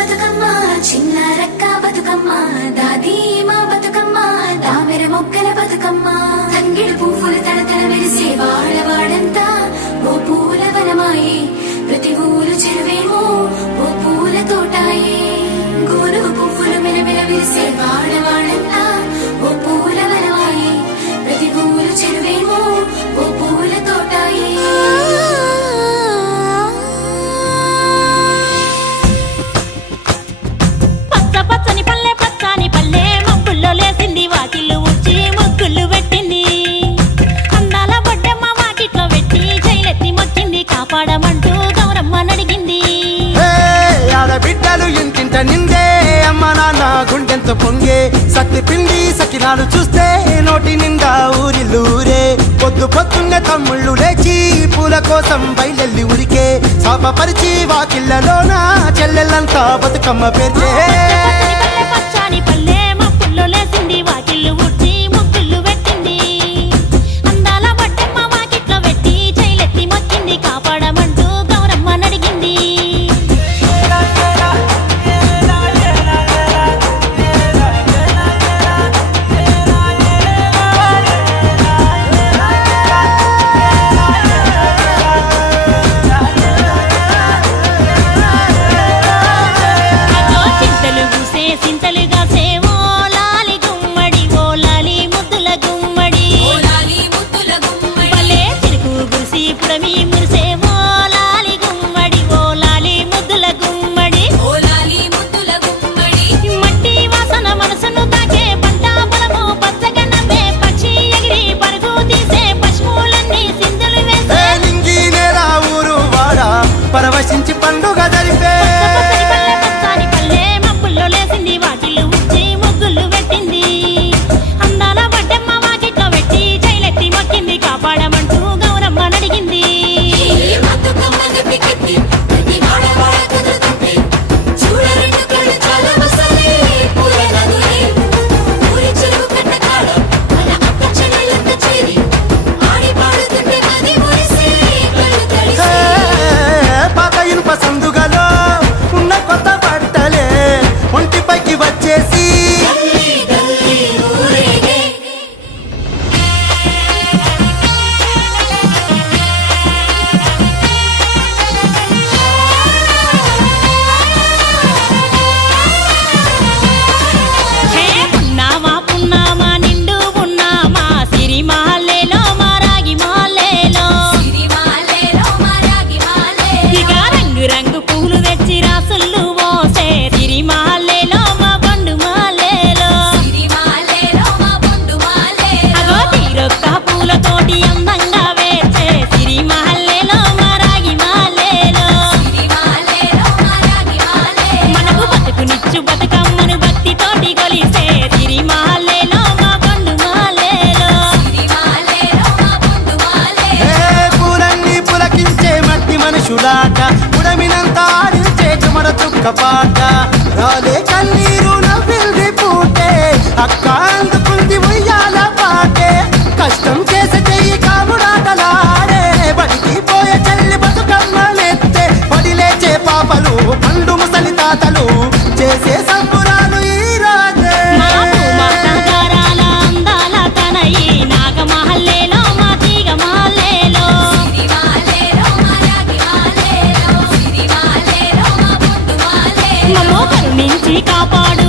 బతుకమ్మ చిన్న రక్క బతుకమ్మ దాది మా బతుకమ్మ దామెర మొక్కల బతుకమ్మ తంగిడు పువ్వులు తడతడ మెరిసే వాడవాడంతా ఓ పూల వనమాయే ప్రతి ఊరు చెరువేమో ఓ పూల తోటాయే గోరుగు పువ్వులు మెలమెల విరిసే వాడవాడంతా ఓ పూల వనమాయే ప్రతి ఊరు చెరువేమో ఓ పూల తోటాయే పచ్చని పల్లె పచ్చని పల్లె మబ్బుల్లో లేసింది వాకిళ్ళు ఊడ్చి ముగ్గులు పెట్టింది అందాల బొడ్డమ్మ వాకిట్లో పెట్టి జైలెత్తి మొక్కింది కాపాడమంటూ గౌరమ్మ నడిగింది ఆడబిడ్డలు ఇంటింట నిందే అమ్మ నాన్న గుండెంత పొంగే సత్తి పిండి సకినాలు చూస్తే నోటి నిండా ఊరిల్లూరే పొద్దు పొద్దున్నే తమ్ముళ్ళు లేచి పూల కోసం బయలెల్లి ఉరికే శాపపరిచి వాకిళ్ళలోన చెల్లెళ్ళంతా బతుకమ్మ పేర్చే పచ్చని పల్లె మబ్బుల్లో లేసింది వాకిళ్ళు ఊడ్చి ముగ్గులు పెట్టింది అందాల బొడ్డమ్మ వాకిట్లో పెట్టి జైలెత్తి మొక్కింది కాపాడమంటూ గౌరమ్మ నడిగింది సింతలుగా సేవో లాలి గుమ్మడి ఓ లాలి ముద్దుల గుమ్మడి భలే చిరుకు గుసి పుడమి మురిసేవో లాలి గుమ్మడి ఓ లాలి ముద్దుల గుమ్మడి మట్టి వాసన మనసును తాకే పంట పొలము పచ్చగా నవ్వే పక్షి ఎగిరి పరుగు తీసే పశువులన్నీ సింధులు వేసే నింగి నేల ఊరు వాడ పరవశించి పండుగ జరిపే పచ్చని పల్లె మబ్బుల్లో లేసింది వాకిళ్ళు ఊడ్చి ముగ్గులు పెట్టింది అందాల బొడ్డమ్మ వాకిట్లో పెట్టి జైలెత్తి మొక్కింది కాపాడమంటూ గౌరమ్మ నడిగింది పాత ఇనుప సందుగలో ఉన్న కొత్త బట్టలే ఒంటిపైకి వచ్చేసి హే పున్నామా పున్నామా నిండు పున్నామా సిరిమాలేలో మా రాగి మాలేలో ఇక రంగు రంగు పూలు తెచ్చి రాసుళ్ళు పోసే సిరిమాలేలో మా బండు మాలేలో అగో తీరొక్క పూలతోటి అందంగా వేచే సిరిమాలేలో మా రాగి మాలేలో మనకు బతుకునిచ్చు బతుకమ్మను భక్తితోటి కొలిసే సిరిమాలేలో మా బండు మాలేలో పూలన్నీ పులకించే మట్టి మనుషులాట ఉడమినంతా ఆడించే చెమడ చుక్క పాట రాలే కన్నీరు నవ్విల్ది పూటే అక్క అందుకుంది ఉయ్యాల పాటే కష్టం చేసే చెయ్యి కాముడాటలాడే బడికి పోయే చెల్లి బతుకమ్మలెత్తే పడి లేచే పాపలు పండు ముసలి తాతలు చేసే సంబురాలు ఈ రాజే మా భూమాత గారాల అందాల తనయి నాగమహల్లేలో మా తీగ మాలేలో మమ్మో కరుణించి కాపాడు